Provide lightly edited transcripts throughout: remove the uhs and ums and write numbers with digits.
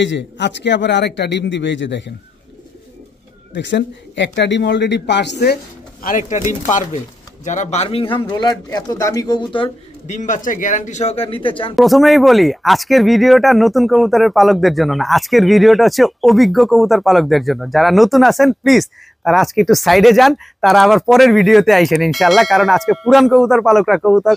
এই যে আজকে আবার আরেকটা ডিম দিবে। এই যে দেখেন, দেখছেন একটা ডিম অলরেডি পারছে, আরেকটা ডিম পারবে। যারা বার্মিংহাম রোলার এত দামি কবুতর ডিম বাচ্চা গ্যারান্টি সহকারে নিতে চান, প্রথমেই বলি আজকের ভিডিওটা নতুন কবুতরের পালকদের জন্য না, আজকের ভিডিওটা হচ্ছে অভিজ্ঞ কবুতর পালকদের জন্য। যারা নতুন আছেন প্লিজ তারা আজকে একটু সাইডে যান, তারা আবার পরের ভিডিওতে আইসেন ইনশাল্লাহ, কারণ আজকে পুরান কবুতর পালকরা কবুতর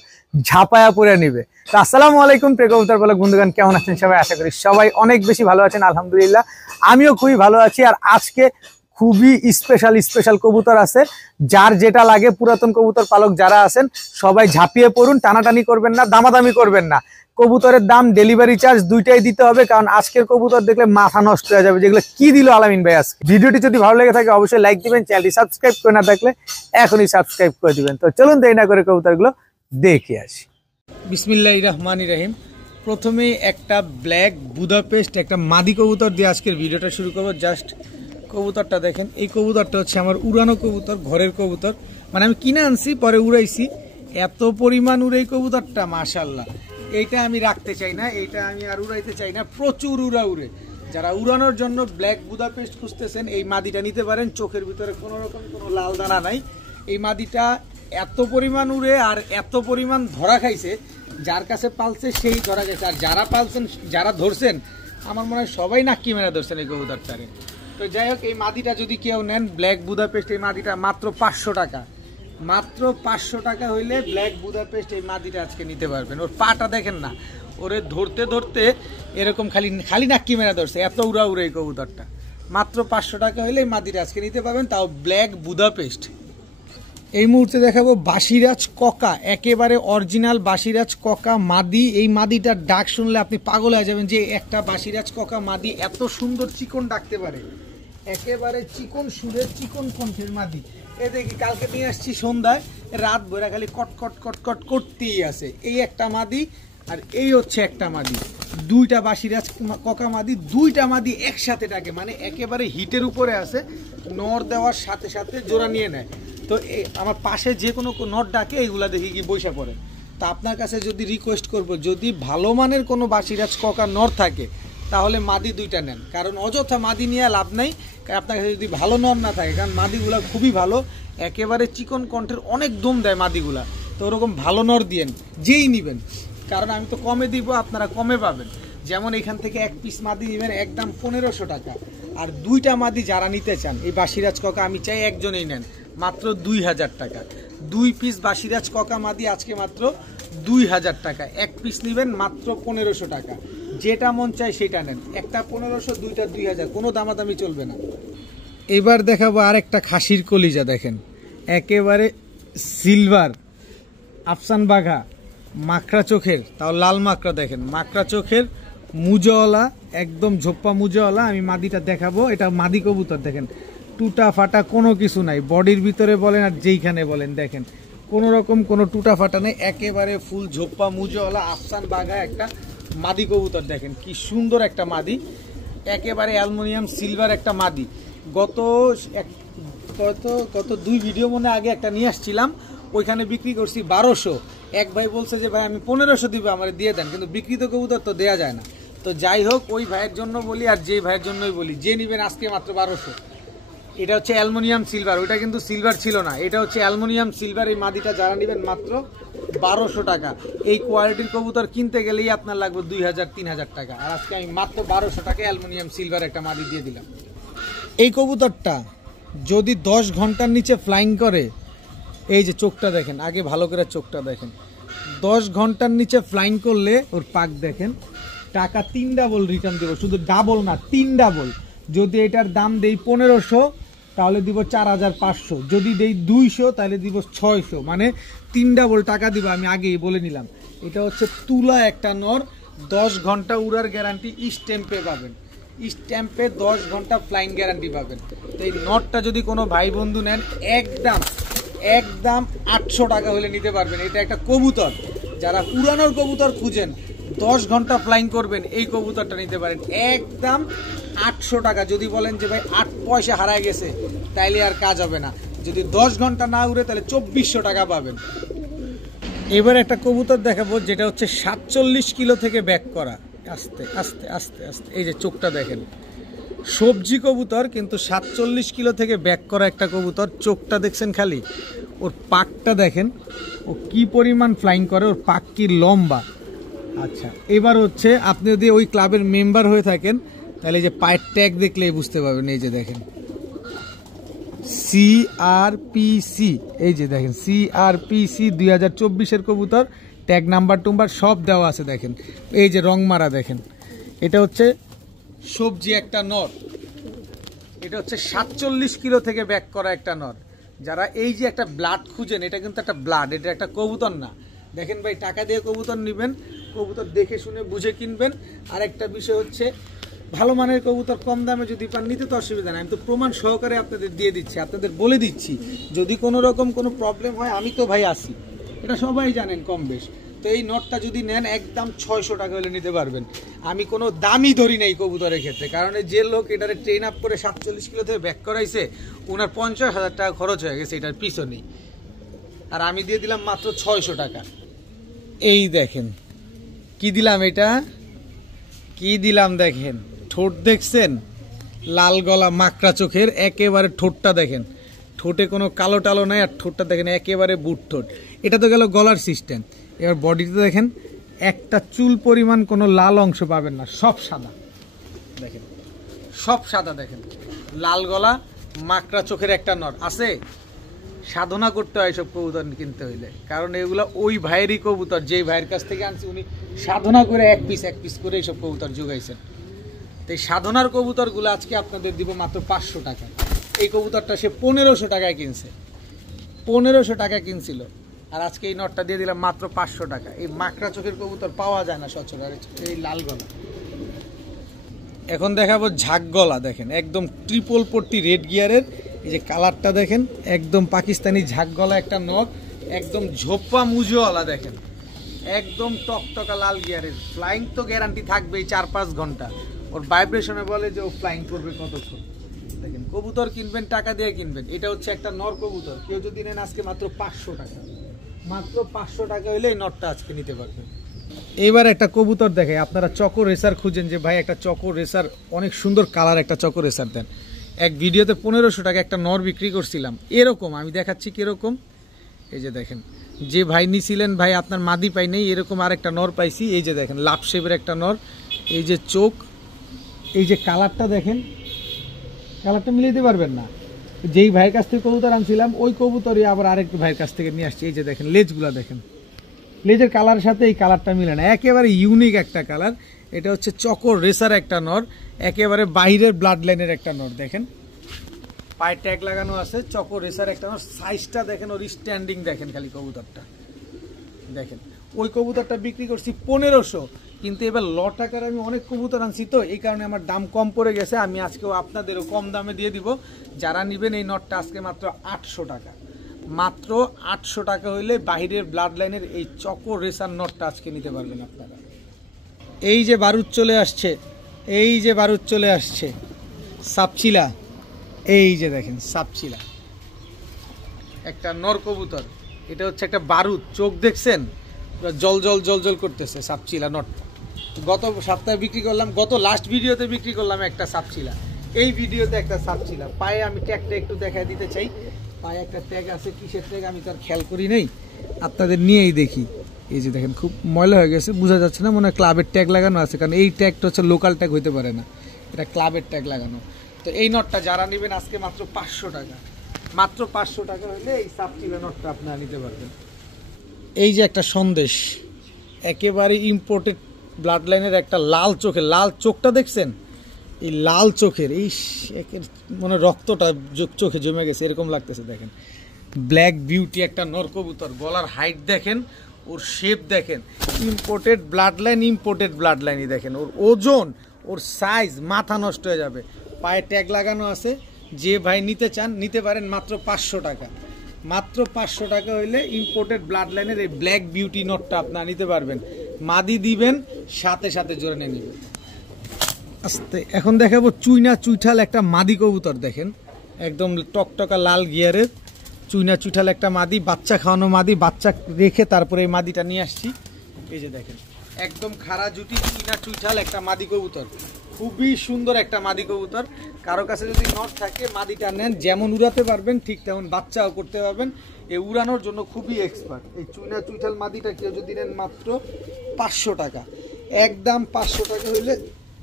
ঝাপায়া পরে নিবে। তো আসসালামু আলাইকুম প্রিয় কবুতর পালক বন্ধুগণ, কেমন আছেন সবাই? আশা করি সবাই অনেক বেশি ভালো আছেন, আলহামদুলিল্লাহ আমিও খুবই ভালো আছি। আর আজকে খুবই স্পেশাল কবুতর আছে, যার যেটা লাগে পুরাতন কবুতর পালক যারা আছেন সবাই ঝাঁপিয়ে পড়ুন, টানাটানি করবেন না, দামাদামি করবেন না। কবুতরের দাম ডেলিভারি চার্জ দুইটাই দিতে হবে, কারণ আজকের কবুতর দেখলে মাথা নষ্ট হয়ে যাবে, যেগুলো কি দিল আলামিন ভাই আজকে। ভিডিওটি যদি ভালো লেগে থাকে অবশ্যই লাইক দিবেন, চ্যানেলটি সাবস্ক্রাইব করে না থাকলে এখনই সাবস্ক্রাইব করে দিবেন। তো চলুন দেরি না করে কবুতরগুলো দেখে আসি। বিসমিল্লাহির রহমানির রহিম। প্রথমে একটা ব্ল্যাক বুদাপেস্ট একটা মাদি কবুতর দিয়ে আজকের ভিডিওটা শুরু করবো। জাস্ট কবুতরটা দেখেন, এই কবুতরটা হচ্ছে আমার উড়ানো কবুতর, ঘরের কবুতর, মানে আমি কিনে আনছি পরে উড়াইছি। এত পরিমাণ উড়ে এই কবুতরটা মাশাআল্লাহ। এইটা আমি রাখতে চাই না, এইটা আমি আর উড়াইতে চাই না, প্রচুর উড়ে। যারা উড়ানোর জন্য ব্ল্যাক বুদাপেস্ট খুঁজতেছেন এই মাদিটা নিতে পারেন। চোখের ভিতরে কোনো রকম কোনো লাল দানা নাই। এই মাদিটা এত পরিমাণ উড়ে আর এত পরিমাণ ধরা খাইছে, যার কাছে পালছে সেই ধরা গেছে। আর যারা পালছেন, যারা ধরছেন, আমার মনে হয় সবাই নাক্কি মেরা ধরছেন এই কবুতরটারে। তো যাই হোক, এই মাদিটা যদি কেউ নেন ব্ল্যাক বুদাপেস্ট, এই মাদিটা মাত্র 500 টাকা, মাত্র 500 টাকা হইলে ব্ল্যাক বুদাপেস্ট এই মাদিটা আজকে নিতে পারবেন। ওর পাটা দেখেন না, ওরে ধরতে ধরতে এরকম খালি নাক্কি মেরা ধরছে, এত উড়ে এই কবুতরটা। মাত্র 500 টাকা হইলে এই মাদিটা আজকে নিতে পারবেন, তাও ব্ল্যাক বুদাপেস্ট। এই মুহূর্তে দেখাবো বাসিরাজ ককা, একেবারে অরিজিনাল বাসিরাজ ককা মাদি। এই মাদিটার ডাক শুনলে আপনি পাগল হয়ে যাবেন যে একটা বাসিরাজ ককা মাদি এত সুন্দর চিকন ডাকতে পারে। একেবারে চিকন সুরের চিকন কণ্ঠের মাদি। এ দেখি কালকে নিয়ে আসছি সন্ধ্যায়, রাত ভরা খালি কটকট কটকট করতেই আছে। এই একটা মাদি আর এই হচ্ছে একটা মাদি, দুইটা বাসিরাজ ককা মাদি, দুইটা মাদি একসাথে ডাকে, মানে একেবারে হিটের উপরে আছে। নর দেওয়ার সাথে সাথে জোড়া নিয়ে নেয়। তো আমার পাশে যে কোনো নর ডাকে এইগুলা দেখি কি বৈশা পড়ে। তা আপনার কাছে যদি রিকোয়েস্ট করব, যদি ভালো মানের কোনো বাসিরাজ ককা নর থাকে তাহলে মাদি দুইটা নেন, কারণ অযথা মাদি নিয়ে লাভ নাই। আপনার কাছে যদি ভালো নর না থাকে, কারণ মাদিগুলা খুবই ভালো, একেবারে চিকন কণ্ঠের, অনেক দম দেয় মাদিগুলা। তো ওরকম ভালো নর দিয়েন যেই নেবেন, কারণ আমি তো কমে দিব, আপনারা কমে পাবেন। যেমন এখান থেকে এক পিস মাদি নেবেন একদম 1500 টাকা, আর দুইটা মাদি যারা নিতে চান এই বাসিরাজ ককা, আমি চাই একজনেই নেন, মাত্র 2000 টাকা। 2 পিস বাসিরাজ ককা মাদি আজকে মাত্র 2000 টাকা। এক পিস নেবেন মাত্র 1500 টাকা। যেটা মন চায় সেটা নেন, একটা 1500, দুইটা 2000, কোনো দামাদামি চলবে না। এবার দেখাবো আরেকটা খাসির কলিজা, দেখেন একেবারে সিলভার আফসান বাঘা, মাকড়া চোখের, তাও লাল মাকড়া, দেখেন মাকড়া চোখের, মুজওয়ালা, একদম ঝোপ্পা মুজওয়ালা। আমি মাদিটা দেখাবো, এটা মাদি কবুতর, দেখেন টুটা ফাটা কোনো কিছু নাই, বডির ভিতরে বলেন আর যেইখানে বলেন, দেখেন কোনো রকম কোনো টুটা ফাটা নেই, একেবারে ফুল ঝোপ্পা মুজওয়ালা আফসান বাঘা একটা মাদি কবুতর। দেখেন কি সুন্দর একটা মাদি, একেবারে অ্যালুমিনিয়াম সিলভার একটা মাদি। গত 2 ভিডিও মনে আগে একটা নিয়ে আসছিলাম, ওইখানে বিক্রি করছি 1200। এক ভাই বলছে যে ভাই আমি 1500 দিব, আমার দিয়ে দেন, কিন্তু বিক্রিত কবুতর তো দেওয়া যায় না। তো যাই হোক, ওই ভাইয়ের জন্য বলি আর যে ভাইয়ের জন্যই বলি, যে নেবেন আজকে মাত্র 1200। এটা হচ্ছে অ্যালুমিনিয়াম সিলভার, ওইটা কিন্তু সিলভার ছিল না, এটা হচ্ছে অ্যালুমিনিয়াম সিলভার। এই মাদিটা যারা নেবেন মাত্র 1200 টাকা। এই কোয়ালিটির কবুতর কিনতে গেলেই আপনার লাগবে 2000-3000 টাকা, আর আজকে আমি মাত্র 1200 টাকা অ্যালুমিনিয়াম সিলভার একটা মাদি দিয়ে দিলাম। এই কবুতরটা যদি 10 ঘন্টার নিচে ফ্লাইং করে, এই যে চোখটা দেখেন, আগে ভালো করে চোখটা দেখেন, 10 ঘন্টার নিচে ফ্লাইং করলে ওর পাক দেখেন, টাকা 3 ডাবল রিটার্ন দেবো, শুধু ডাবল না 3 ডাবল। যদি এটার দাম দেই 1500 তাহলে দিব 4500, যদি দেই 200 তাহলে দিব 600, মানে 3 ডাবল টাকা দিব। আমি আগেই বলে নিলাম, এটা হচ্ছে তুলা একটা নর, 10 ঘন্টা উড়ার গ্যারান্টি, স্ট্যাম্পে পাবেন, স্ট্যাম্পে 10 ঘন্টা ফ্লাইং গ্যারান্টি পাবেন। তো এই নটটা যদি কোনো ভাই বন্ধু নেন একদম 800 টাকা হলে নিতে পারবেন। এটা একটা কবুতর, যারা উড়ানোর কবুতর খুঁজেন 10 ঘন্টা ফ্লাইং করবেন, এই কবুতরটা নিতে পারেন একদম 800 টাকা। যদি বলেন যে ভাই 8 পয়সা হারায় গেছে, তাইলে আর কাজ হবে না। যদি 10 ঘন্টা না উড়ে তাহলে 2400 টাকা পাবেন। এবার একটা কবুতর দেখাবো যেটা হচ্ছে 47 কিলো থেকে ব্যাক করা, আস্তে আস্তে আস্তে আস্তে, এই যে চোখটা দেখেন, সবজি কবুতর কিন্তু 47 কিলো থেকে ব্যাক করা একটা কবুতর। চোখটা দেখছেন খালি, ওর পাকটা দেখেন, ও কি পরিমাণ ফ্লাইং করে, ওর পাক কি লম্বা। আচ্ছা, এবার হচ্ছে আপনি যদি ওই ক্লাবের মেম্বার হয়ে থাকেন তাহলে এই যে পায়ের ট্যাগ দেখলেই বুঝতে পারবেন। এই যে দেখেন CRPC, এই যে দেখেন CRPC 2024-এর কবুতর, ট্যাগ নাম্বার টুম্বার সব দেওয়া আছে দেখেন। এই যে রং মারা দেখেন, এটা হচ্ছে সবজি একটা নর, এটা হচ্ছে 47 কিলো থেকে ব্যাক করা একটা নর। যারা এই যে একটা ব্লাড খুঁজেন, এটা কিন্তু একটা ব্লাড, এটা একটা কবুতর না। দেখেন ভাই, টাকা দিয়ে কবুতর নেবেন, কবুতর দেখে শুনে বুঝে কিনবেন। আর একটা বিষয় হচ্ছে, ভালো মানের কবুতর কম দামে যদি পান, নিতে তো অসুবিধা নাই, আমি তো প্রমাণ সহকারে আপনাদের দিয়ে দিচ্ছি, আপনাদের বলে দিচ্ছি। যদি কোনো রকম কোনো প্রবলেম হয়, আমি তো ভাই আসি, এটা সবাই জানেন কম বেশ। তো এই নটটা যদি নেন একদম 600 টাকা হলে নিতে পারবেন। আমি কোনো দামই ধরি নাই কবুতরের ক্ষেত্রে, কারণ যে লোক এটারে ট্রেন আপ করে 47 কিলো থেকে ব্যাক করাইছে, ওনার 50,000 টাকা খরচ হয়ে গেছে এটার পিছনেই, আর আমি দিয়ে দিলাম মাত্র 600 টাকা। এই দেখেন কি দিলাম, এটা কি দিলাম দেখেন, ঠোঁট দেখছেন, লাল গলা মাকড়া চোখের, একেবারে ঠোঁটটা দেখেন, ঠোঁটে কোনো কালো টালো নাই, আর ঠোঁটটা দেখেন একেবারে বুট ঠোঁট। এটা তো গেল গলার সিস্টেম। এবার বডিতে দেখেন, একটা চুল পরিমাণ কোনো লাল অংশ পাবেন না, সব সাদা দেখেন, সব সাদা দেখেন, লাল গলা মাকড়া চোখের একটা নর আছে। সাধনা করতে হয় সব কবুতর কিনতে হইলে, কারণ এগুলো ওই ভাইয়েরই কবুতর, যেই ভাইয়ের কাছ থেকে আনছি উনি সাধনা করে এক পিস করে এইসব কবুতর যোগাইছেন। তো এই সাধনার কবুতরগুলো আজকে আপনাদের দিব মাত্র 500 টাকা। এই কবুতরটা সে 1500 টাকায় কিনছে, 1500 টাকা কিনছিল, আর আজকে এই নটটা দিয়ে দিলাম মাত্র 500 টাকা। এই মাকড়া চোখের কবুতর পাওয়া যায় না সচরাচর, এই লাল গলা। এখন দেখাবো ঝাঁক গলা, দেখেন একদম ট্রিপল পট্টি রেড গিয়ারের, এই যে কালারটা দেখেন, একদম পাকিস্তানি ঝাঁক গলা একটা নট, একদম ঝোপ্পা মুজোওয়ালা দেখেন, একদম টকটকা লাল গিয়ারের। ফ্লাইং তো গ্যারান্টি থাকবেই 4-5 ঘন্টা, ওর ভাইব্রেশনে বলে যে ও ফ্লাইং করবে কতক্ষণ। দেখেন কবুতর কিনবেন টাকা দিয়ে কিনবেন, এটা হচ্ছে একটা নর কবুতর। কেউ যদি নেন আজকে মাত্র 500 টাকা, মাত্র 500 টাকা হলে এই নটটা আজকে নিতে পারবেন। এবার একটা কবুতর দেখে, আপনারা চকো রেসার খুঁজেন যে ভাই একটা চকো রেসার, অনেক সুন্দর কালার একটা চকো রেসার দেন। এক ভিডিওতে 1500 টাকা একটা নর বিক্রি করছিলাম, এরকম আমি দেখাচ্ছি কিরকম। এই যে দেখেন, যে ভাই নিছিলেন ভাই আপনার মাদি পাই নেই, এরকম আরেকটা নর পাইছি। এই যে দেখেন লাভ শেপের একটা নর, এই যে চোখ, এই যে কালারটা দেখেন, কালারটা মিলিয়ে দিতে পারবেন না। যেই ভাইয়ের কাছ থেকে কবুতর আনছিলাম ওই কবুতরই আবার আরেক ভাইয়ের কাছ থেকে নিয়ে আসছি। এই যে দেখেন লেজগুলা দেখেন, লেজের কালারের সাথে এই কালারটা মিলে না, একেবারে ইউনিক একটা কালার। এটা হচ্ছে চকো রেসার একটা নর, একেবারে বাইরের ব্লাড লাইনের একটা নর। দেখেন পায়ে ট্যাগ লাগানো আছে, চকো রেসার একটা নর। সাইজটা দেখেন, ওর স্ট্যান্ডিং দেখেন খালি কবুতরটা দেখেন। ওই কবুতরটা বিক্রি করছি 1500, কিন্তু এবার লট আকারে আমি অনেক কবুতর আনছি, তো এই কারণে আমার দাম কম পড়ে গেছে। আমি আজকেও আপনাদেরও কম দামে দিয়ে দিব। যারা নেবেন এই নটটা আজকে মাত্র 800 টাকা, মাত্র 800 টাকা হইলে বাহিরের ব্লাড লাইনের এই চকো রেসার নটটা আজকে নিতে পারবেন আপনারা। এই যে বারুদ চলে আসছে, এই যে বারুদ চলে আসছে, সাপচিলা, এই যে দেখেন সাপচিলা একটা নর কবুতর। এটা হচ্ছে একটা বারুদ, চোখ দেখছেন জল জল জল জল করতেছে সাপচিলা নটটা। গত সপ্তাহে বিক্রি করলাম, গত লাস্ট ভিডিওতে বিক্রি করলাম একটা সাপচিলা, এই ভিডিওতে একটা সাপচিলা। পায়ে আমি ট্যাগটা একটু দেখাই দিতে চাই, পায়ে একটা ট্যাগ আছে, কিসের ট্যাগ আমি তার খেয়াল করি নেই, আপনাদের নিয়েই দেখি। এই যে দেখেন খুব ময়লা হয়ে গেছে, বোঝা যাচ্ছে না, মনে হয় ক্লাবের ট্যাগ লাগানো আছে, কারণ এই ট্যাগটা হচ্ছে লোকাল ট্যাগ হইতে পারে না, এটা ক্লাবের ট্যাগ লাগানো। তো এই নটটা যারা নেবেন আজকে মাত্র 500 টাকা, মাত্র 500 টাকা হলে এই সাপচিলা নটটা আপনারা নিতে পারবেন। এই যে একটা সন্দেশ, একেবারে ইম্পোর্টেড ব্লাড লাইনের একটা লাল চোখের, লাল চোখটা দেখছেন, এই লাল চোখের এই মানে রক্তটা চোখে জমে গেছে এরকম লাগতেছে। দেখেন ব্ল্যাক বিউটি একটা নর কবুতর, গলার হাইট দেখেন, ওর শেপ দেখেন, imported blood line, imported blood লাইনই দেখেন, ওর ওজন, ওর সাইজ মাথা নষ্ট হয়ে যাবে। পায়ে ট্যাগ লাগানো আছে, যে ভাই নিতে চান নিতে পারেন মাত্র 500 টাকা, মাত্র 500 টাকা হইলে ইম্পোর্টেড ব্লাড লাইনের এই ব্ল্যাক বিউটি নটটা আপনারা নিতে পারবেন। মাদি দিবেন সাথে সাথে জোরে নিয়ে নেবেন। আস্তে এখন দেখাবো চুইনা চুইঠাল একটা মাদি কবুতর, দেখেন একদম টকটকা লাল গিয়ারের চুইনা চুইঠাল একটা মাদি, বাচ্চা খাওয়ানো মাদি, বাচ্চা রেখে তারপরে এই মাদিটা নিয়ে আসছি। এই যে দেখেন একদম খাড়া জুটি চুইনা চুইঠাল একটা মাদি কবুতর, খুবই সুন্দর একটা মাদি কবুতর। কারো কাছে যদি নট থাকে মাদিটা নেন, যেমন উড়াতে পারবেন ঠিক তেমন বাচ্চাও করতে পারবেন। এই উড়ানোর জন্য খুবই এক্সপার্ট। এই চুইনা চুইঠাল মাদিটা কেউ যদি নেন মাত্র 500 টাকা, একদম 500 টাকা হইলে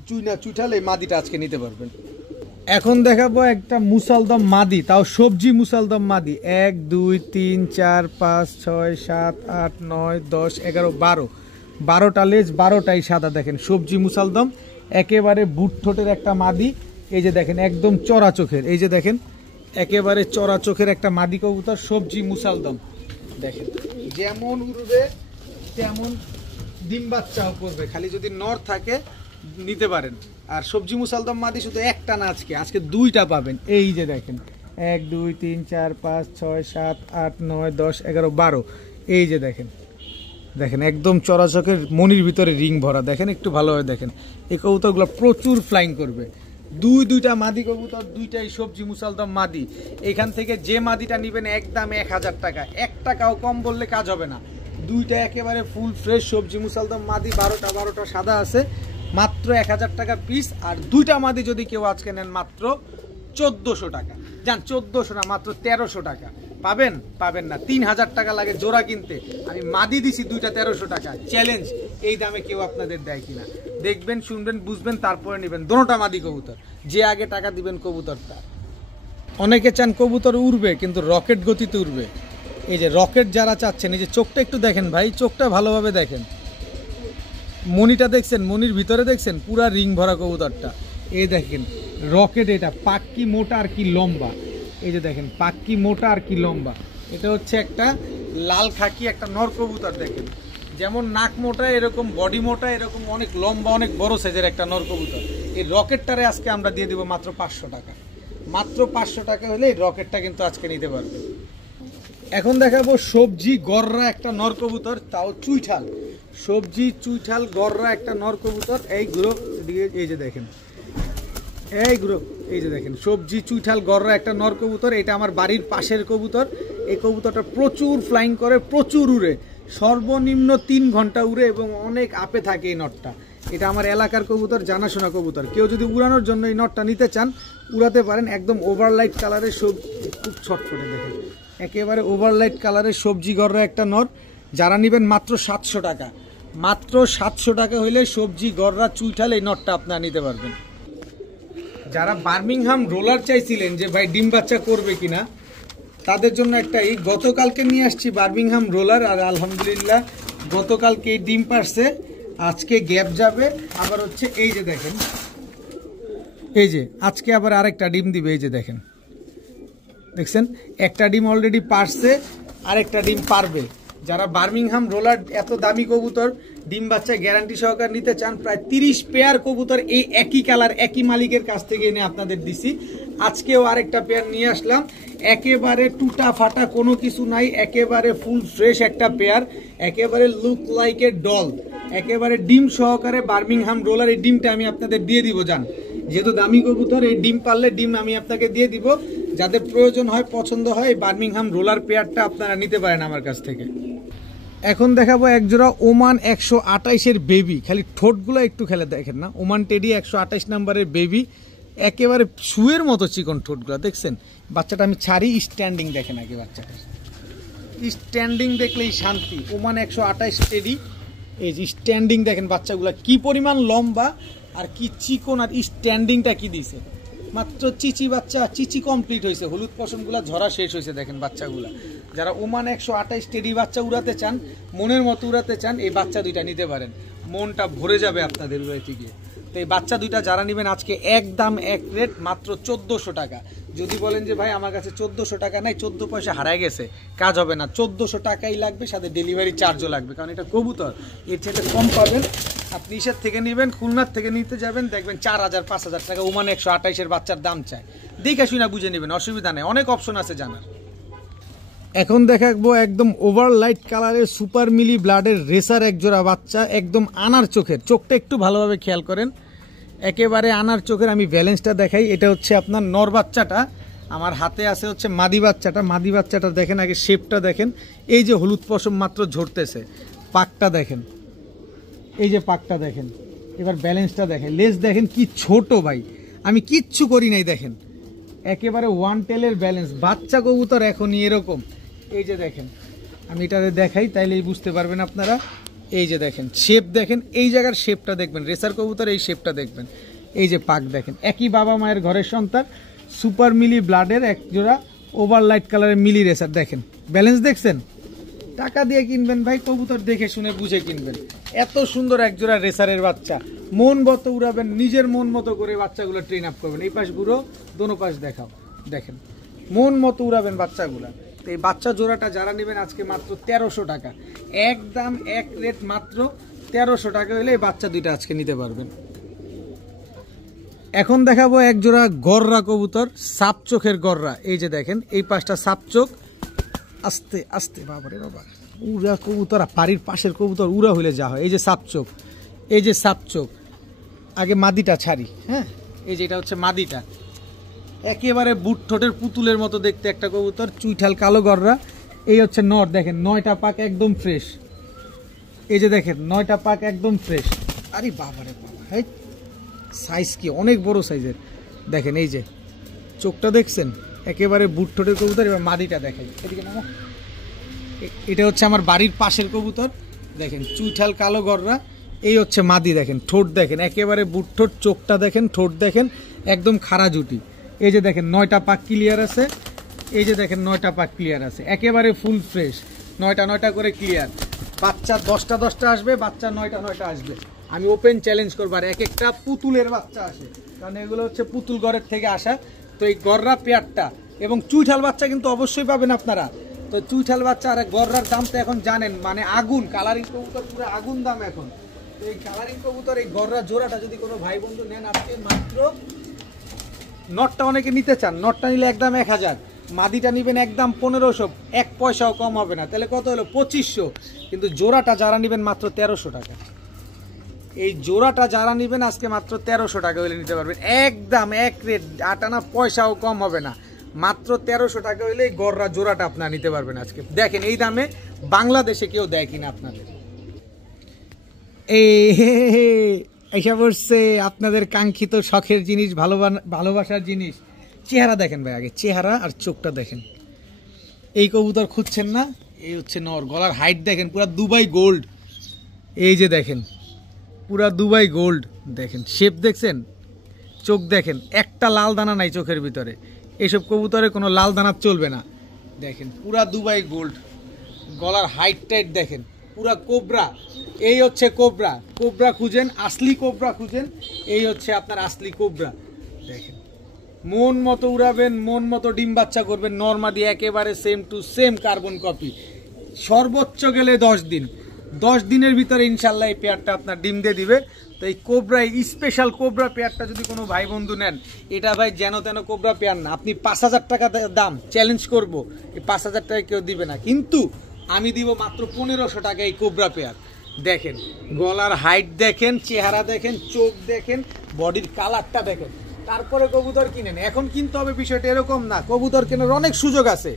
চুইনা চুইঠাল এই মাদিটা আজকে নিতে পারবেন। এখন দেখাবো একটা মুসালদম মাদি, তাও সবজি মুসালদম মাদি। 1 2 3 4 5 6 7 8 9 10 11 12, 12টা লেজ, 12টাই সাদা। দেখেন সবজি মুসালদম, একেবারে বুট ঠোঁটের একটা মাদি। এই যে দেখেন একদম চড়া চোখের, এই যে দেখেন একেবারে চড়া চোখের একটা মাদি কবুতর, সবজি মুসালদম। দেখেন যেমন উড়বে তেমন ডিম বাচ্চাও করবে, খালি যদি নর থাকে নিতে পারেন। আর সবজি মুসালদম মাদি শুধু একটা না, আজকে 2টা পাবেন। এই যে দেখেন 1 2 3 4 5 6 7 8 9 10 11 12, এই যে দেখেন দেখেন একদম চড়া চোখের, মনির ভিতরে রিং ভরা। দেখেন একটু ভালোভাবে দেখেন, এই কবুতরগুলো প্রচুর ফ্লাইং করবে। দুইটা মাদি কবুতর, দুইটাই সবজি মুসালদম মাদি। এখান থেকে যে মাদিটা নেবেন একদম 1000 টাকা, 1 টাকাও কম বললে কাজ হবে না। দুইটা একেবারে ফুল ফ্রেশ সবজি মুসালদম মাদি, 12টা সাদা আছে, মাত্র 1000 টাকা পিস। আর 2টা মাদি যদি কেউ আজকে নেন মাত্র 1400 টাকা। যান 1400 না, মাত্র 1300 টাকা পাবেন। পাবেন না, 3000 টাকা লাগে জোড়া কিনতে, আমি মাদি দিছি 2টা 1300 টাকা। চ্যালেঞ্জ, এই দামে কেউ আপনাদের দেয় কিনা দেখবেন, শুনবেন, বুঝবেন, তারপরে নেবেন। দোনোটা মাদি কবুতর, যে আগে টাকা দিবেন কবুতরটা। অনেকে চান কবুতর উড়বে কিন্তু রকেট গতিতে উড়বে। এই যে রকেট যারা চাচ্ছেন, এই যে চোখটা একটু দেখেন ভাই, চোখটা ভালোভাবে দেখেন, মনিটা দেখছেন, মনির ভিতরে দেখছেন পুরা রিং ভরা কবুতরটা। এই দেখেন রকেট, এটা পাক কি মোটা আর কি লম্বা। এই যে দেখেন পাক কি মোটা আর কি লম্বা। এটা হচ্ছে একটা লাল খাকি একটা নর কবুতর। দেখেন যেমন নাক মোটা এরকম বডি মোটা, এরকম অনেক লম্বা অনেক বড় সাইজের একটা নর কবুতর। এই রকেটটারে আজকে আমরা দিয়ে দিব মাত্র 500 টাকা। মাত্র 500 টাকা হলে এই রকেটটা কিন্তু আজকে নিতে পারবে। এখন দেখাবো সবজি গররা একটা নর কবুতর, তাও চুইঠাল। সবজি চুইঠাল গররা একটা নর কবুতর। এই গ্রুপ, এই যে দেখেন এই গ্রুপ, এই যে দেখেন সবজি চুইঠাল গররা একটা নর কবুতর। এটা আমার বাড়ির পাশের কবুতর। এই কবুতরটা প্রচুর ফ্লাইং করে, প্রচুর উড়ে, সর্বনিম্ন 3 ঘন্টা উড়ে এবং অনেক আপে থাকে এই নটটা। এটা আমার এলাকার কবুতর, জানাশোনা কবুতর। কেউ যদি উড়ানোর জন্য এই নটটা নিতে চান উড়াতে পারেন। একদম ওভারলাইট কালারের, খুব ছটফটে দেখেন, একেবারে ওভারলাইট কালারের সবজি গররা একটা নর। যারা নেবেন মাত্র 700 টাকা, মাত্র 700 টাকা হইলে সবজি গররা চুইঠাল এই নটটা আপনারা নিতে পারবেন। যারা বার্মিংহাম রোলার চাইছিলেন যে ভাই ডিম বাচ্চা করবে কিনা, তাদের জন্য একটা, এই গতকালকে নিয়ে আসছি বার্মিংহাম রোলার। আর আলহামদুলিল্লাহ গতকালকে এই ডিম পারছে, আজকে গ্যাপ যাবে। আবার হচ্ছে এই যে দেখেন, এই যে আজকে আবার আরেকটা ডিম দিবে। এই যে দেখেন, দেখছেন একটা ডিম অলরেডি পারছে, আরেকটা ডিম পারবে। যারা বার্মিংহাম রোলার এত দামি কবুতর ডিম বাচ্চা গ্যারান্টি সহকারে নিতে চান, প্রায় 30 পেয়ার কবুতর এই একই কালার একই মালিকের কাছ থেকে এনে আপনাদের দিছি। আজকেও আরেকটা পেয়ার নিয়ে আসলাম, একেবারে টুটা ফাটা কোনো কিছু নাই, একেবারে ফুল ফ্রেশ একটা পেয়ার, একেবারে লুক লাইক এ ডল, একেবারে ডিম সহকারে বার্মিংহাম রোলার। এই ডিমটা আমি আপনাদের দিয়ে দিব, জান যেহেতু দামি কবুতর, এই ডিম পারলে ডিম আমি আপনাকে দিয়ে দিব। যাদের প্রয়োজন হয়, পছন্দ হয়, বার্মিংহাম রোলার পেয়ারটা আপনারা নিতে পারেন আমার কাছ থেকে। এখন দেখাবো একজোড়া ওমান 128-এর বেবি। খালি ঠোঁটগুলো একটু খেলে দেখেন না, ওমান টেডি 128 নম্বরের বেবি, একেবারে শুয়ের মতো চিকন ঠোঁটগুলো দেখছেন। বাচ্চাটা আমি ছাড়ি, স্ট্যান্ডিং দেখেন আগে, বাচ্চাটা স্ট্যান্ডিং দেখলেই শান্তি। ওমান 128 টেডি, এই যে স্ট্যান্ডিং দেখেন বাচ্চাগুলো কি পরিমাণ লম্বা আর কি চিকন, আর স্ট্যান্ডিংটা কি দিছে। মাত্র চিচি বাচ্চা, চিচি কমপ্লিট হয়েছে, হলুদ পশমগুলো ঝরা শেষ হয়েছে। দেখেন বাচ্চাগুলা, যারা ওমান 128 টেডি বাচ্চা উড়াতে চান, মনের মতো উড়াতে চান, এই বাচ্চা দুইটা নিতে পারেন, মনটা ভরে যাবে আপনাদের উড়াইতে গিয়ে। তো এই বাচ্চা দুইটা যারা নেবেন আজকে একদম এক রেট, মাত্র 1400 টাকা। যদি বলেন যে ভাই আমার কাছে 1400 টাকা নাই, 14 পয়সা হারায় গেছে, কাজ হবে না, 1400 টাকাই লাগবে, সাথে ডেলিভারি চার্জও লাগবে, কারণ এটা কবুতর, এর থেকে কম পাবেন। আপনি ইসের থেকে নেবেন, খুলনার থেকে নিতে যাবেন, দেখবেন 4000-5000 টাকা ওমান 128-এর বাচ্চার দাম চায়। দেখে শুনে বুঝে নেবেন, অসুবিধা নেই, অনেক অপশন আছে জানার। এখন দেখাবো একদম ওভারলাইট কালারের সুপার মিলি ব্লাডের রেসার একজোড়া বাচ্চা, একদম আনার চোখের, চোখটা একটু ভালোভাবে খেয়াল করেন, একেবারে আনার চোখের। আমি ব্যালেন্সটা দেখাই, এটা হচ্ছে আপনার নর বাচ্চাটা, আমার হাতে আছে হচ্ছে মাদি বাচ্চাটা। মাদি বাচ্চাটা দেখেন আগে, শেপটা দেখেন, এই যে হলুদ পশম মাত্র ঝরতেছে, পাকটা দেখেন, এই যে পাকটা দেখেন, এবার ব্যালেন্সটা দেখেন, লেজ দেখেন কি ছোট ভাই, আমি কিচ্ছু করি নাই দেখেন, একেবারে ওয়ান টেলের ব্যালেন্স। বাচ্চা কবুতর এখনই এরকম। এই যে দেখেন, আমি এটাতে দেখাই তাইলেই বুঝতে পারবেন আপনারা। এই যে দেখেন শেপ দেখেন, এই জায়গার শেপটা দেখবেন, রেসার কবুতর এই শেপটা দেখবেন। এই যে পাক দেখেন, একই বাবা মায়ের ঘরের সন্তান, সুপার মিলি ব্লাডের এক জোড়া ওভার লাইট কালারের মিলি রেসার। দেখেন ব্যালেন্স দেখছেন, টাকা দিয়ে কিনবেন ভাই, কবুতর দেখে শুনে বুঝে কিনবেন। এত সুন্দর এক জোড়া রেসারের বাচ্চা, মন মতো উড়াবেন, নিজের মন মতো করে বাচ্চাগুলো ট্রেন আপ করবেন। এই পাশ ঘুরো, দোনো পাশ দেখাও, দেখেন মন মতো উড়াবেন বাচ্চাগুলা। এই বাচ্চা জোড়াটা যারা নেবেন আজকে মাত্র 1300 টাকা, একদম এক রেট মাত্র 1300 টাকা হলে এই বাচ্চা দুইটা আজকে নিতে পারবেন। এখন দেখাবো এক জোড়া গররা কবুতর, সাপ চোখের গররা। এই যে দেখেন এই পাশটা সাপ চোখ, আস্তে আস্তে বাবারে বাবা, উড়া কবুতর, বাড়ির পাশের কবুতর উড়া হইলে যা হয়। এই যে সাপ চোখ, এই যে সাপ চোখ, আগে মাদিটা ছাড়ি, হ্যাঁ এই যে এটা হচ্ছে মাদিটা, একেবারে বুট ঠোঁটের পুতুলের মতো দেখতে একটা কবুতর, চুইঠাল কালো গররা। এই হচ্ছে নর, দেখেন 9টা পাক একদম ফ্রেশ। এই যে দেখেন 9টা পাক একদম ফ্রেশ। আরে বাবারে বাবা, সাইজ কি অনেক বড় সাইজের। দেখেন এই যে চোখটা দেখছেন, একেবারে বুট ঠোঁটের কবুতর। এবার মাদিটা দেখাই, এদিকে নামো। এটা হচ্ছে আমার বাড়ির পাশের কবুতর, দেখেন চুইঠাল কালো গররা। এই হচ্ছে মাদি, দেখেন ঠোঁট দেখেন, একেবারে বুট ঠোঁট, চোখটা দেখেন, ঠোঁট দেখেন, একদম খাড়া জুটি। এই যে দেখেন 9টা পাক ক্লিয়ার আছে। এই যে দেখেন 9টা পাক ক্লিয়ার আছে, একেবারে ফুল ফ্রেশ, 9টা করে ক্লিয়ার। বাচ্চা 10টা আসবে, বাচ্চা 9টা আসবে। আমি ওপেন চ্যালেঞ্জ করবো। আর এক একটা পুতুলের বাচ্চা আসে, কারণ এগুলো হচ্ছে পুতুল ঘরের থেকে আসা। তো এই গররা পেয়ারটা এবং চুইঠাল বাচ্চা কিন্তু অবশ্যই পাবেন আপনারা। তো চুইঠাল বাচ্চা আর গররার দাম তো এখন জানেন, মানে আগুন, কালারিং কবুতর পুরো আগুন দাম এখন। তো এই কালারিং কবুতর, এই গররা জোড়াটা যদি কোনো ভাই বন্ধু নেন আজকে মাত্র, নটটা অনেকে নিতে চান, নটটা নিলে একদম 1000, মাদিটা নিবেন একদম 1500, 1 পয়সাও কম হবে না। তাহলে কত হলো 2500। কিন্তু জোড়াটা যারা নিবেন মাত্র 1300 টাকা। এই জোড়াটা যারা নিবেন আজকে মাত্র 1300 টাকা হলে নিতে পারবেন, একদম এক রেট, 8 আনা পয়সাও কম হবে না। মাত্র 1300 টাকা হলে এই গররা জোড়াটা আপনারা নিতে পারবেন আজকে। দেখেন এই দামে বাংলাদেশে কেউ দেয় কিনা আপনাদের। এসে পড়ছে আপনাদের কাঙ্ক্ষিত শখের জিনিস, ভালোবাসার জিনিস। চেহারা দেখেন ভাই, আগে চেহারা আর চোখটা দেখেন। এই কবুতর খুঁজছেন না, এই হচ্ছে নর। গলার হাইট দেখেন, পুরা দুবাই গোল্ড। এই যে দেখেন পুরা দুবাই গোল্ড, দেখেন শেপ দেখছেন, চোখ দেখেন, একটা লাল দানা নাই চোখের ভিতরে। এইসব কবুতরে কোনো লাল দানা চলবে না। দেখেন পুরা দুবাই গোল্ড, গলার হাইট টাইট দেখেন, পুরা কোবরা। এই হচ্ছে কোবরা, কোবরা খুঁজেন, আসলি কোবরা খুঁজেন, এই হচ্ছে আপনার আসলি কোবরা। দেখেন মন মতো উড়াবেন, মন মতো ডিম বাচ্চা করবেন, নরমাদি একেবারে same to same carbon copy. সর্বোচ্চ গেলে 10 দিন, 10 দিনের ভিতরে ইনশাল্লাহ এই পেয়ারটা আপনার ডিম দিয়ে দিবে। তো এই কোবরা, এই স্পেশাল কোবরা পেয়ারটা যদি কোনো ভাই বন্ধু নেন, এটা ভাই যেন তেন কোবরা পেয়ার না। আপনি 5000 টাকা দাম, চ্যালেঞ্জ করব, এই 5000 টাকায় কেউ দিবে না, কিন্তু আমি দিব মাত্র 1500 টাকা এই কোবরা পেয়ার। দেখেন গলার হাইট দেখেন, চেহারা দেখেন, চোখ দেখেন, বডির কালারটা দেখেন, তারপরে কবুতর কিনেন। এখন কিনতে হবে বিষয়টা এরকম না, কবুতর কেনার অনেক সুযোগ আছে,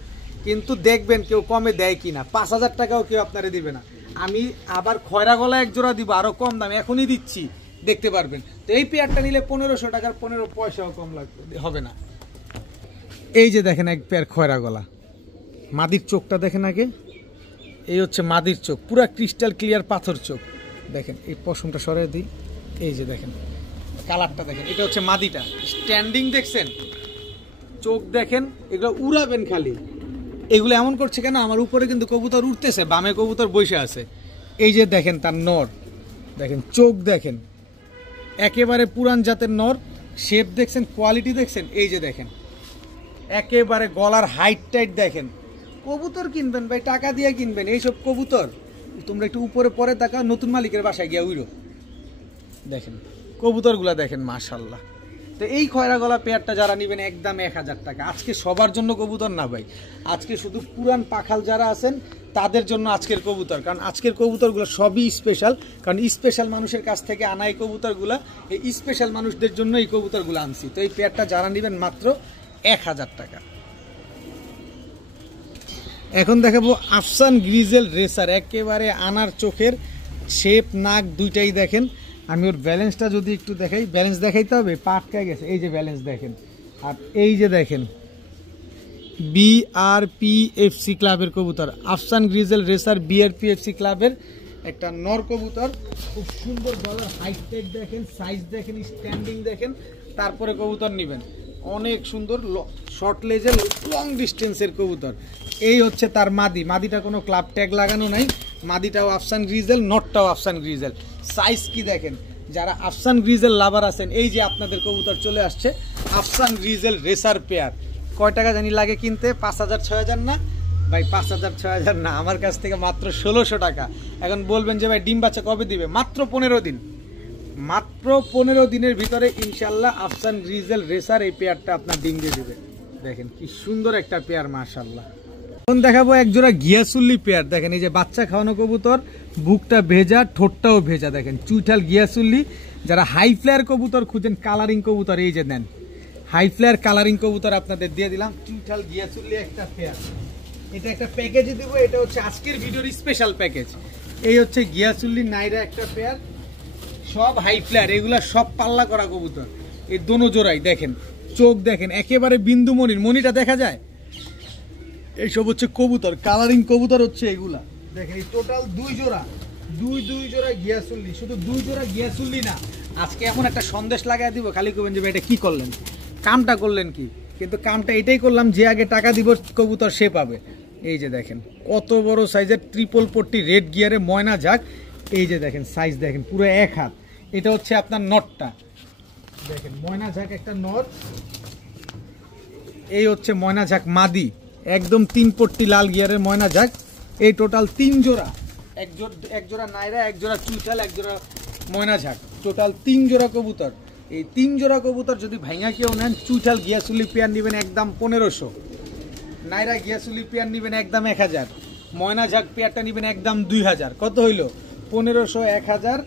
কিন্তু দেখবেন কেউ কমে দেয় কিনা। 5000 টাকাও কেউ আপনারে দিবে না। আমি আবার খয়রা গলা এক জোড়া দিব আরো কম দামে, এখনই দিচ্ছি, দেখতে পারবেন। তো এই পেয়ারটা নিলে 1500 টাকার 15 পয়সাও কম লাগবে, হবে না। এই যে দেখেন এক পেয়ার খয়রা গলা, মাদির চোখটা দেখেন আগে। এই হচ্ছে মাদির চোখ, পুরা ক্রিস্টাল ক্লিয়ার পাথর চোখ। দেখেন এই পশমটা সরিয়ে দিই, এই যে দেখেন কালারটা দেখেন। এটা হচ্ছে মাদিটা, স্ট্যান্ডিং দেখছেন, চোখ দেখেন, এগুলো উড়াবেন খালি। এগুলো এমন করছে কেন, আমার উপরে কিন্তু কবুতর উঠতেছে, বামে কবুতর বসে আছে। এই যে দেখেন তার নর, দেখেন চোখ দেখেন, একেবারে পুরান জাতের নর। শেপ দেখছেন, কোয়ালিটি দেখছেন। এই যে দেখেন একেবারে গলার হাইট টাইট দেখেন। কবুতর কিনবেন ভাই, টাকা দিয়ে কিনবেন। এইসব কবুতর তোমরা একটু উপরে পরে তাকা, নতুন মালিকের বাসায় গিয়া উইরো। দেখেন কবুতরগুলা দেখেন, মাশাল্লাহ। তো এই খয়রা গলা পেয়ারটা যারা নেবেন একদম 1000 টাকা। আজকে সবার জন্য কবুতর না ভাই, আজকে শুধু পুরান পাখাল যারা আছেন তাদের জন্য আজকের কবুতর। কারণ আজকের কবুতরগুলো সবই স্পেশাল, কারণ স্পেশাল মানুষের কাছ থেকে আনা এই কবুতরগুলা, এই স্পেশাল মানুষদের জন্য এই কবুতরগুলো আনছি। তো এই পেয়ারটা যারা নেবেন মাত্র 1000 টাকা। এখন দেখাবো আফসান গ্রিজেল রেসার, একেবারে আনার চোখের শেপ নাক দুইটাই দেখেন। আমি ওর ব্যালেন্সটা যদি একটু দেখাই, ব্যালেন্স দেখাইতে হবে, পা আটকে গেছে, এই যে ব্যালেন্স দেখেন। আর এই যে দেখেন বিআরপিএফসি ক্লাবের কবুতর, আফসান গ্রিজেল রেসার বিআরপিএফসি ক্লাবের একটা নর কবুতর, খুব সুন্দর গলার হাইট দেখেন, সাইজ দেখেন, স্ট্যান্ডিং দেখেন, তারপরে কবুতর নেবেন। অনেক সুন্দর শর্ট লেজের লং ডিস্টেন্সের কবুতর। এই হচ্ছে তার মাদি, মাদিটা কোনো ক্লাব ট্যাগ লাগানো নাই, মাদিটাও আফসান গ্রিজেল, নটটাও আফসান গ্রিজেল। সাইজ কি দেখেন, যারা আফসান গ্রিজেল লাভার আছেন, এই যে আপনাদের কবুতর চলে আসছে আফসান গ্রিজেল রেসার পেয়ার। কয় টাকা জানি লাগে কিনতে? 5,000 6,000 না ভাই, 5,000 6,000 না, আমার কাছ থেকে মাত্র 1600 টাকা। এখন বলবেন যে ভাই ডিম বাচ্চা কবে দিবে? মাত্র 15 দিন, মাত্র 15 দিনের ভিতরে ইনশাল্লাহ আফসান গ্রিজেল রেসার এই পেয়ারটা আপনার ডিম দিয়ে দিবে। দেখেন কি সুন্দর একটা পেয়ার, মাশাআল্লাহ। এখন দেখাবো এক জোড়া গিয়াসুল্লি পেয়ার। দেখেন এই যে বাচ্চা খাওয়ানো কবুতর, বুকটা ভেজা, ঠোঁটটাও ভেজা, দেখেন চুইঠাল গিয়াসুল্লি। যারা হাই ফ্লেয়ার কবুতর খুঁজেন, কালারিং কবুতর, এই যে নেন হাই ফ্লেয়ার কালারিং কবুতর আপনাদের দিয়ে দিলাম, চুইঠাল গিয়াসুল্লি একটা পেয়ার। এটা একটা প্যাকেজে দেবো, এটা হচ্ছে আজকের ভিডিওর স্পেশাল প্যাকেজ। এই হচ্ছে গিয়াসুল্লি নাইরা একটা পেয়ার, সব হাই ফ্লেয়ার, এগুলা সব পাল্লা করা কবুতর। এই দোনো জোড়াই দেখেন, চোখ দেখেন একেবারে বিন্দু মনির, মনিটা দেখা যায়। এইসব হচ্ছে কবুতর, কালারিং কবুতর হচ্ছে এগুলা। দেখেন এই টোটাল দুই জোড়া গিয়াসুল্লি, শুধু 2 জোড়া গিয়াসুল্লি না, আজকে এমন একটা সন্দেশ লাগাই দিব, খালি করবেন যে এটা কি করলেন, কামটা করলেন কি? কিন্তু কামটা এটাই করলাম, যে আগে টাকা দিব কবুতর সে পাবে। এই যে দেখেন কত বড় সাইজের ট্রিপল পট্টি রেড গিয়ারে ময়না ঝাঁক। এই যে দেখেন সাইজ দেখেন, পুরো 1 হাত। এটা হচ্ছে আপনার নটটা, দেখেন ময়না ঝাঁক একটা নট। এই হচ্ছে ময়না ঝাঁক মাদি, একদম 3 পট্টি লাল গিয়ারের ময়না ঝাঁক। এই টোটাল 3 জোড়া, এক জোড়া নাইরা, এক জোড়া চুইঠাল, এক জোড়া ময়না ঝাঁক, টোটাল 3 জোড়া কবুতর। এই 3 জোড়া কবুতর যদি ভাইঙা কেউ নেন, চুইঠাল গিয়াসুলি পেয়ার নেবেন একদম 1500, নাইরা গিয়াসুলি পেয়ার নেবেন একদম 1000, ময়না ঝাঁক পেয়ারটা নেবেন একদম 2000। কত হইল? 1500, 1000,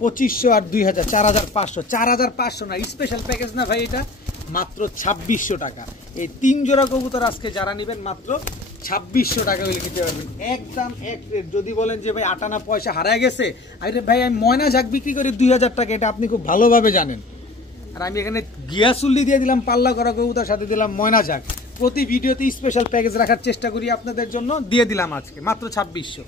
2500 আর 2000, 4500। 4500 না, স্পেশাল প্যাকেজ না ভাই, এটা মাত্র 2600 টাকা। এই 3 জোড়া কবুতর আজকে যারা নেবেন মাত্র 2600 টাকা হলে নিতে পারবেন, একদম এক রেট। যদি বলেন যে ভাই 8 আনা পয়সা হারায় গেছে, আরে ভাই আমি ময়না ঝাঁক বিক্রি করি 2000 টাকা, এটা আপনি খুব ভালোভাবে জানেন। আর আমি এখানে গিয়াসুল্লি দিয়ে দিলাম পাল্লা করা কবুতর, সাথে দিলাম ময়না ঝাঁক। প্রতি ভিডিওতে স্পেশাল প্যাকেজ রাখার চেষ্টা করি আপনাদের জন্য, দিয়ে দিলাম আজকে মাত্র 2600।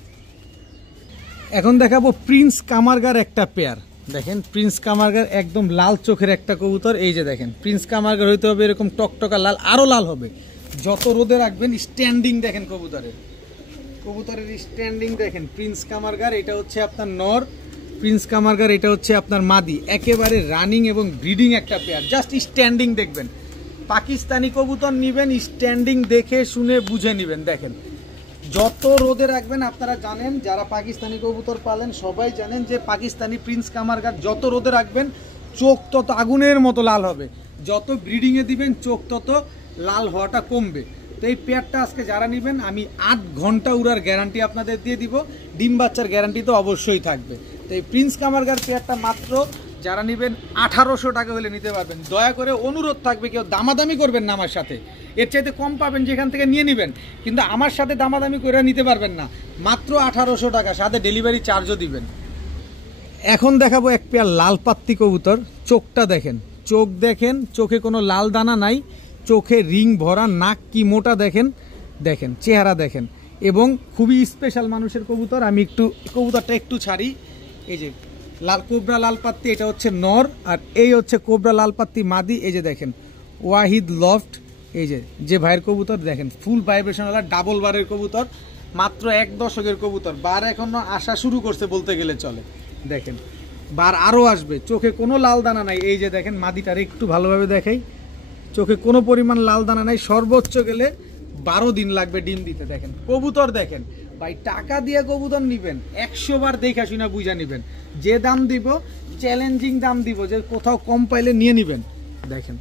এখন দেখাবো প্রিন্স কামারগার একটা পেয়ার। দেখেন প্রিন্স কামারগার একদম লাল চোখের একটা কবুতর। এই যে দেখেন প্রিন্স কামারগার হইতে হবে এরকম টকটকা লাল, আরো লাল হবে যত রোদে রাখবেন। স্ট্যান্ডিং দেখেন কবুতরের স্ট্যান্ডিং দেখেন। প্রিন্স কামারগার এটা হচ্ছে আপনার নর, প্রিন্স কামারগার এটা হচ্ছে আপনার মাদি, একেবারে রানিং এবং ব্রিডিং একটা পেয়ার। জাস্ট স্ট্যান্ডিং দেখবেন। পাকিস্তানি কবুতর নিবেন, স্ট্যান্ডিং দেখে শুনে বুঝে নিবেন। দেখেন যত রোদে রাখবেন, আপনারা জানেন যারা পাকিস্তানি কবুতর পালেন সবাই জানেন যে পাকিস্তানি প্রিন্স কামারগার যত রোদে রাখবেন চোখ তত আগুনের মতো লাল হবে, যত ব্রিডিংয়ে দিবেন চোখ তত লাল হওয়াটা কমবে। তো এই পেয়ারটা আজকে যারা নেবেন, আমি 8 ঘন্টা উড়ার গ্যারান্টি আপনাদের দিয়ে দিব, ডিম বাচ্চার গ্যারান্টি তো অবশ্যই থাকবে। তো এই প্রিন্স কামারগার পেয়ারটা মাত্র যারা নেবেন 1800 টাকা হলে নিতে পারবেন। দয়া করে অনুরোধ থাকবে, কেউ দামাদামি করবেন না আমার সাথে, এর চাইতে কম পাবেন যেখান থেকে নিয়ে নেবেন, কিন্তু আমার সাথে দামাদামি করে নিতে পারবেন না। মাত্র 1800 টাকা, সাথে ডেলিভারি চার্জও দিবেন। এখন দেখাবো এক পেয়ার লাল পাত্তি কবুতর। চোখটা দেখেন, চোখ দেখেন, চোখে কোনো লাল দানা নাই, চোখে রিং ভরা, নাক কি মোটা দেখেন, দেখেন চেহারা দেখেন, এবং খুবই স্পেশাল মানুষের কবুতর। আমি একটু কবুতরটা একটু ছাড়ি। এই যে লাল কোবরা লাল পাত্তি, এটা হচ্ছে নর, আর এই হচ্ছে কোবরা লাল পাত্তি মাদি। এই যে দেখেন ওয়াহিদ লফট, এই যে ভাইয়ের কবুতর দেখেন, ফুল ভাইব্রেশনওয়ালা ডাবল বারের কবুতর, মাত্র 1 দশকের কবুতর। বার এখনো আসা শুরু করছে বলতে গেলে চলে। দেখেন বার আরও আসবে, চোখে কোনো লাল দানা নাই। এই যে দেখেন মাদিটার একটু ভালোভাবে দেখাই, চোখে কোনো পরিমাণ লাল দানা নাই, সর্বোচ্চ গেলে 12 দিন লাগবে ডিম দিতে। দেখেন কবুতর দেখেন ভাই, টাকা দিয়ে কবুতর নিবেন 100 বার দেখা শুনে বুঝা নিবেন। যে দাম দিব চ্যালেঞ্জিং দাম দিব, যে কোথাও কম পাইলে নিয়ে নিবেন। দেখেন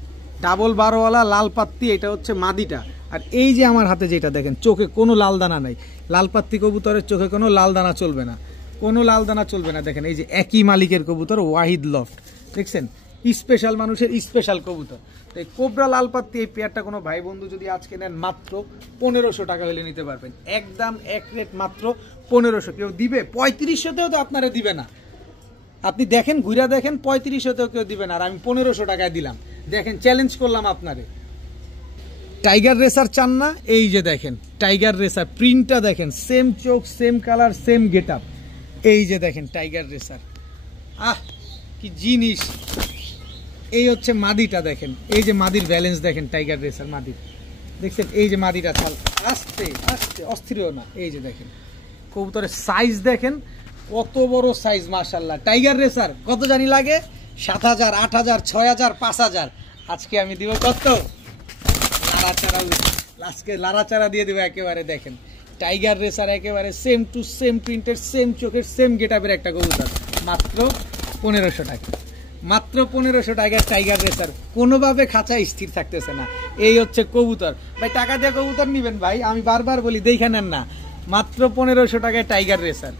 ডাবল বারোওয়ালা লাল পাত্তি, এটা হচ্ছে মাদিটা। আর এই যে আমার হাতে যেটা দেখেন, চোখে কোনো লাল দানা নাই। লাল পাত্তি কবুতরের চোখে কোনো লাল দানা চলবে না, কোনো লাল দানা চলবে না। দেখেন এই যে একই মালিকের কবুতর ওয়াহিদ লফট, দেখছেন স্পেশাল মানুষের স্পেশাল কবুতর। তো এই কোবরা লাল পাত্তি এই পেয়ারটা কোনো ভাই বন্ধু যদি আজকে নেন মাত্র 1500 টাকা হলে নিতে পারবেন, একদম এক রেট মাত্র 1500। কেউ দিবে 3500তেও তো আপনারা দিবে না, আপনি দেখেন ঘুরা দেখেন 3500তেও কেউ দিবে না, আর আমি 1500 টাকায় দিলাম। দেখেন চ্যালেঞ্জ করলাম আপনারে। টাইগার রেসার চান না? এই যে দেখেন টাইগার রেসার প্রিন্টটা দেখেন, সেম চোখ same colour same get up. এই যে দেখেন টাইগার রেসার, আহ কি জিনিস। এই হচ্ছে মাদিটা দেখেন, এই যে মাদির ব্যালেন্স দেখেন টাইগার রেসার মাদির, দেখছেন এই যে মাদিটা চাল আস্তে আস্তে অস্থিরও না। এই যে দেখেন কবুতরের সাইজ দেখেন কত বড় সাইজ মাশাআল্লাহ। টাইগার রেসার কত জানি লাগে? 7000, 8000, 6000, 5000। আজকে আমি দিব কত? লাড়াচাড়া, আজকে লাড়াচাড়া দিয়ে দেবো একেবারে। দেখেন টাইগার রেসার একেবারে সেম টু সেম প্রিন্টের সেম চোখের সেম গেটআপের একটা কবুতর, মাত্র 1500 টাকা। মাত্র 1500 টাকার টাইগার রেসার, কোনোভাবে খাঁচায় স্থির থাকতেছে না। এই হচ্ছে কবুতর ভাই, টাকা দিয়ে কবুতর নিবেন ভাই, আমি বারবার বলি দেখে নেন না, মাত্র 1500 টাকায় টাইগার রেসার।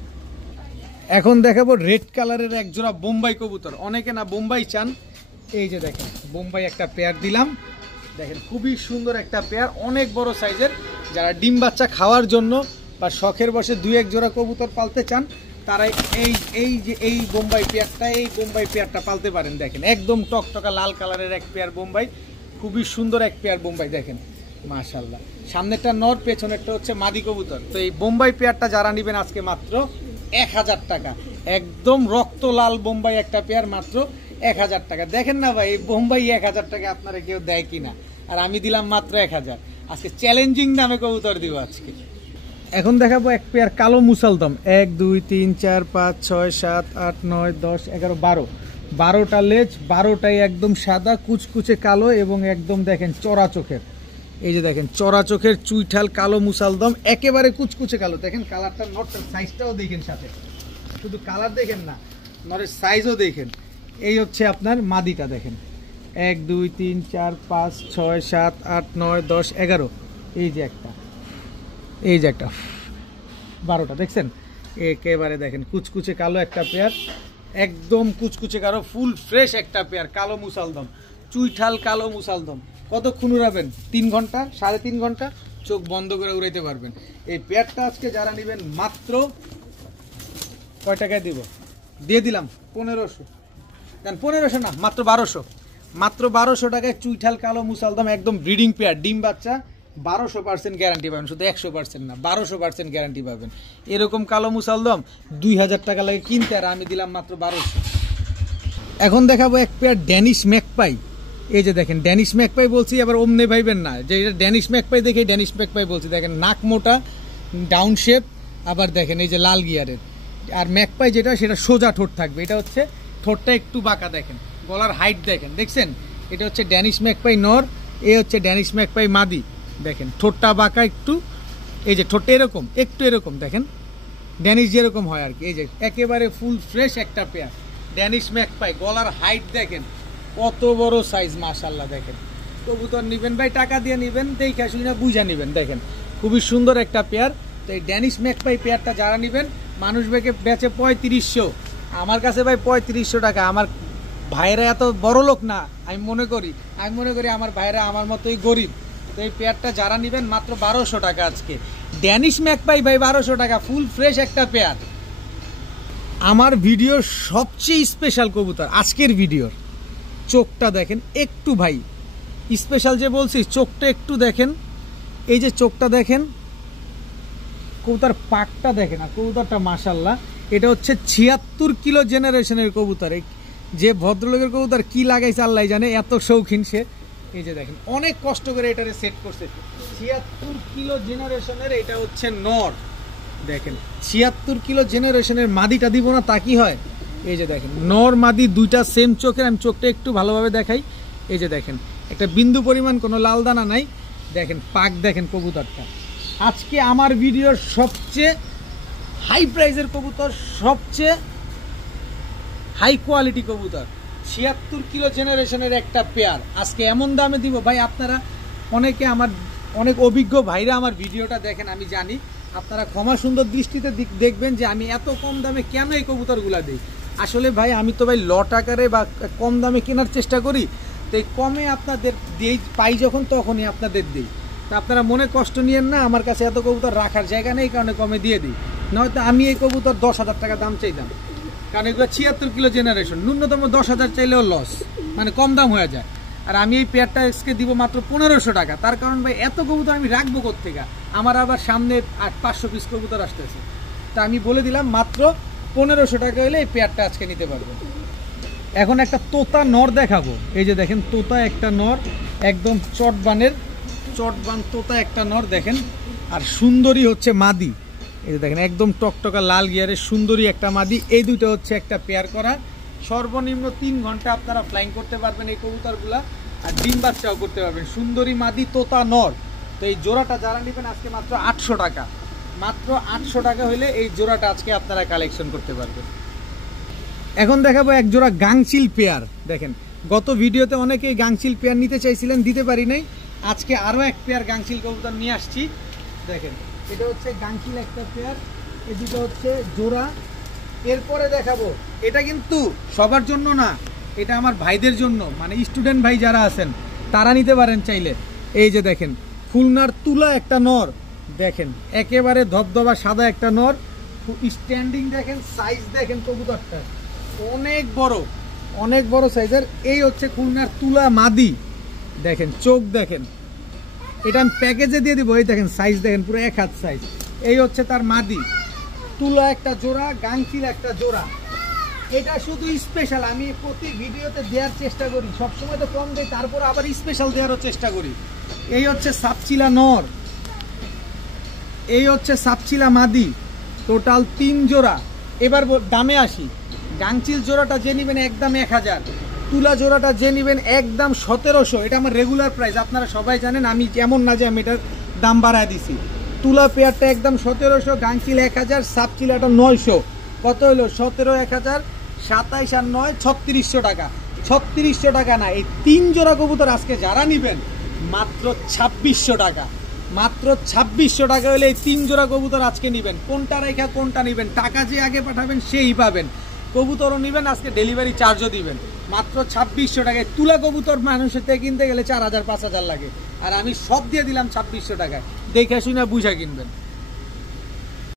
এখন দেখাবো রেড কালারের এক জোড়া বোম্বাই কবুতর, অনেকে না বোম্বাই চান। এই যে দেখেন বোম্বাই একটা পেয়ার দিলাম, দেখেন খুবই সুন্দর একটা পেয়ার, অনেক বড় সাইজের। যারা ডিম বাচ্চা খাওয়ার জন্য বা শখের বসে 2-1 জোড়া কবুতর পালতে চান তারা এই বোম্বাই পেয়ারটা পালতে পারেন। দেখেন একদম টকটকা লাল কালারের এক পেয়ার বোম্বাই, খুবই সুন্দর এক পেয়ার বোম্বাই। দেখেন মাশাআল্লাহ, সামনেরটা নর পেছনেরটা হচ্ছে মাদি কবুতর। তো এই বোম্বাই পেয়ারটা যারা নেবেন আজকে মাত্র 1000 টাকা, একদম রক্ত লাল বোম্বাই একটা পেয়ার, মাত্র 1000 টাকা। দেখেন না ভাই এই বোম্বাই 1000 টাকা আপনারা কেউ দেয় কিনা, আর আমি দিলাম মাত্র 1000। আজকে চ্যালেঞ্জিং দামে কবুতর দিব আজকে। এখন দেখাবো এক পেয়ার কালো মুসালদম, 1 2 3 4 5 6 7 8 9 10 11 12, 12টা লেজ, 12টাই একদম সাদা কুচকুচে কালো এবং একদম দেখেন চড়া চোখের। এই যে দেখেন চড়া চোখের চুইঠাল কালো মুসালদম, একেবারে কুচকুচে কালো। দেখেন কালারটা, নটটার সাইজটাও দেখেন, সাথে শুধু কালার দেখেন না, নরের সাইজও দেখেন। এই হচ্ছে আপনার মাদিটা, দেখেন 1 2 3 4 5 6 7 8 9 10 11, এই যে একটা, এই যে একটা 12টা দেখছেন একেবারে দেখেন কুচকুচে কালো একটা পেয়ার, একদম কুচকুচে কালো ফুল ফ্রেশ একটা পেয়ার কালো মুসালদম, চুইঠাল কালো মুসালদম। কতক্ষণ উড়াবেন? 3 ঘন্টা 3.5 ঘন্টা চোখ বন্ধ করে উড়াইতে পারবেন। এই পেয়ারটা আজকে যারা নেবেন মাত্র কয় টাকায় দিব? দিয়ে দিলাম 1500, দেন 1500 না মাত্র 1200, মাত্র 1200 টাকায় চুইঠাল কালো মুসালদম, একদম ব্রিডিং পেয়ার, ডিম বাচ্চা 1200% গ্যারান্টি পাবেন, শুধু 100% না 1200% গ্যারান্টি পাবেন। এরকম কালো মুসালদম 2000 টাকা লাগে কিনতে, আর আমি দিলাম মাত্র 1200। এখন দেখাবো এক পেয়ার ড্যানিশ ম্যাকপাই। এই যে দেখেন ড্যানিশ ম্যাকপাই বলছি, আবার অমনে ভাইবেন না যে এটা ড্যানিশ ম্যাকপাই দেখে ড্যানিশ ম্যাকপাই বলছি। দেখেন নাক মোটা, ডাউন শেপ, আবার দেখেন এই যে লাল গিয়ারের। আর ম্যাকপাই যেটা সেটা সোজা ঠোঁট থাকবে, এটা হচ্ছে ঠোঁটটা একটু বাঁকা। দেখেন গলার হাইট দেখেন, দেখছেন এটা হচ্ছে ড্যানিশ ম্যাকপাই নর, এ হচ্ছে ড্যানিশ ম্যাকপাই মাদি। দেখেন ঠোঁটটা বাঁকা একটু, এই যে ঠোঁটটা এরকম একটু এরকম, দেখেন ড্যানিশ যেরকম হয় আর কি। এই যে একেবারে ফুল ফ্রেশ একটা পেয়ার ড্যানিশ ম্যাকপাই, গলার হাইট দেখেন কত বড় সাইজ মাশাআল্লাহ। দেখেন কবুতর নিবেন ভাই টাকা দিয়ে নিবেন, দেখে আসলে না বুঝা নিবেন। দেখেন খুবই সুন্দর একটা পেয়ার। তো এই ড্যানিশ ম্যাকপাই পেয়ারটা যারা নিবেন, মানুষ ভাইকে বেচে 3500, আমার কাছে ভাই 3500 টাকা। আমার ভাইরা এত বড় লোক না, আমি মনে করি আমার ভাইরা আমার মতোই গরিব। তো এই পেয়ারটা যারা নেবেন মাত্র 1200 টাকা আজকে। ড্যানিশ ম্যাকপাই ভাই 1200 টাকা, ফুল ফ্রেশ একটা পেয়ার। আমার ভিডিওর সবচেয়ে স্পেশাল কবুতর আজকের ভিডিওর, চোখটা দেখেন একটু ভাই, স্পেশাল যে বলছি চোখটা একটু দেখেন, এই যে চোখটা দেখেন, কবুতর পাকটা দেখেন, আর কবুতরটা মাশাআল্লাহ। এটা হচ্ছে 76 কিলো জেনারেশনের কবুতর। যে ভদ্রলোকের কবুতর কি লাগাইছে আল্লাহ জানে, এত শৌখিন সে। এই যে দেখেন অনেক কষ্ট করে এটারে সেট করছে, 76 কিলো জেনারেশনের, এটা হচ্ছে নর। দেখেন 76 কিলো জেনারেশনের মাদিটা দিব না তা কি হয়? এই যে দেখেন নর মাদি দুইটা সেম চোখের, আমি চোখটা একটু ভালোভাবে দেখাই। এই যে দেখেন একটা বিন্দু পরিমাণ কোনো লাল দানা নাই, দেখেন পাক দেখেন কবুতরটা। আজকে আমার ভিডিওর সবচেয়ে হাই প্রাইজের কবুতর, সবচেয়ে হাই কোয়ালিটি কবুতর, 76 কিলো জেনারেশনের একটা পেয়ার আজকে এমন দামে দিব ভাই। আপনারা অনেকে আমার অনেক অভিজ্ঞ ভাইরা আমার ভিডিওটা দেখেন, আমি জানি আপনারা ক্ষমা সুন্দর দৃষ্টিতে দেখবেন যে আমি এত কম দামে কেন এই কবুতরগুলা দিই। আসলে ভাই আমি তো ভাই লট আকারে বা কম দামে কেনার চেষ্টা করি, তো এই কমে আপনাদের দিই, পাই যখন তখনই আপনাদের দিই। তা আপনারা মনে কষ্ট নিয়েন না, আমার কাছে এত কবুতর রাখার জায়গা নেই, এই কারণে কমে দিয়ে দিই। নয়তো আমি এই কবুতর 10,000 টাকা দাম চাইতাম, কারণ এগুলো 76 কিলো জেনারেশন, ন্যূনতম 10,000 চাইলেও লস, মানে কম দাম হয়ে যায়। আর আমি এই পেয়ারটা আজকে দিব মাত্র 1500 টাকা। তার কারণ ভাই এত কবুতর আমি রাখবো কোত্থেকে, আমার আবার সামনে 500 পিস কবুতর আসতেছে। তা আমি বলে দিলাম মাত্র 1500 টাকা হলে এই পেয়ারটা আজকে নিতে পারবেন। এখন একটা তোতা নর দেখাবো, এই যে দেখেন তোতা একটা নর, একদম চটবান তোতা একটা নর দেখেন। আর সুন্দরী হচ্ছে মাদি, এই যে দেখেন একদম টকটকা লাল গিয়ারের সুন্দরী একটা মাদি। এই দুটো হচ্ছে একটা পেয়ার করা। সর্বনিম্ন 3 ঘন্টা আপনারা ফ্লাইং করতে পারবেন এই কবুতরগুলা, আর ডিম বাচ্চাও করতে পারবেন। সুন্দরী মাদি তোতা নর। তো এই জোড়াটা যারা নেবেন আজকে মাত্র 800 টাকা, মাত্র 800 টাকা হইলে এই জোড়াটা আজকে আপনারা কালেকশন করতে পারবেন। এখন দেখাবো এক জোড়া গাংচিল পেয়ার। দেখেন গত ভিডিওতে অনেকেই গাংচিল পেয়ার নিতে চাইছিলেন, দিতে পারি নাই। আজকে আরও এক পেয়ার গাংচিল কবুতর নিয়ে আসছি। দেখেন এটা হচ্ছে গাংচিল একটা পেয়ার, এই দুটো হচ্ছে জোড়া। এরপরে দেখাবো, এটা কিন্তু সবার জন্য না, এটা আমার ভাইদের জন্য, মানে স্টুডেন্ট ভাই যারা আছেন তারা নিতে পারেন চাইলে। এই যে দেখেন খুলনার তুলা একটা নর, দেখেন একেবারে ধবধবা সাদা একটা নর, স্ট্যান্ডিং দেখেন, সাইজ দেখেন কবুতরটা অনেক বড় সাইজের। এই হচ্ছে খুলনার তুলা মাদি, দেখেন চোখ দেখেন, এটা আমি প্যাকেজে দিয়ে দিব। এই দেখেন সাইজ দেখেন, পুরো 1 হাত সাইজ। এই হচ্ছে তার মাদি, তুলা একটা জোড়া, গাংচিল একটা জোড়া। এটা শুধু স্পেশাল, আমি প্রতি ভিডিওতে দেওয়ার চেষ্টা করি, সবসময় তো কম দেয়, তারপর আবার স্পেশাল দেওয়ারও চেষ্টা করি। এই হচ্ছে সাপচিলা নর, এই হচ্ছে সাপচিলা মাদি, টোটাল 3 জোড়া। এবার দামে আসি, গাংচিল জোড়াটা যে নেবেন একদম 1000, তুলা জোড়াটা যে নেবেন একদম 1700। এটা আমার রেগুলার প্রাইস, আপনারা সবাই জানেন, আমি এমন না যে আমি এটার দাম বাড়ায় দিছি। তুলা পেয়ারটা একদম 1700, গাংচিল 1000, সাপচিলাটা 900। কত হলো? 17, 1000, 27 আর 9, 3600 টাকা। 3600 টাকা না, এই 3 জোড়া কবুতর আজকে যারা নেবেন মাত্র 2600 টাকা, মাত্র 2600 টাকা হলে এই 3 জোড়া কবুতর আজকে নেবেন। কোনটা রেখা কোনটা নেবেন, টাকা যে আগে পাঠাবেন সেই পাবেন, কবুতরও নেবেন, আজকে ডেলিভারি চার্জও দিবেন। মাত্র 2600 টাকায়। তুলা কবুতর মানুষের থেকে কিনতে গেলে 4000 5000 লাগে, আর আমি সব দিয়ে দিলাম 2600 টাকায়। দেখে শুনে বুঝা কিনবেন।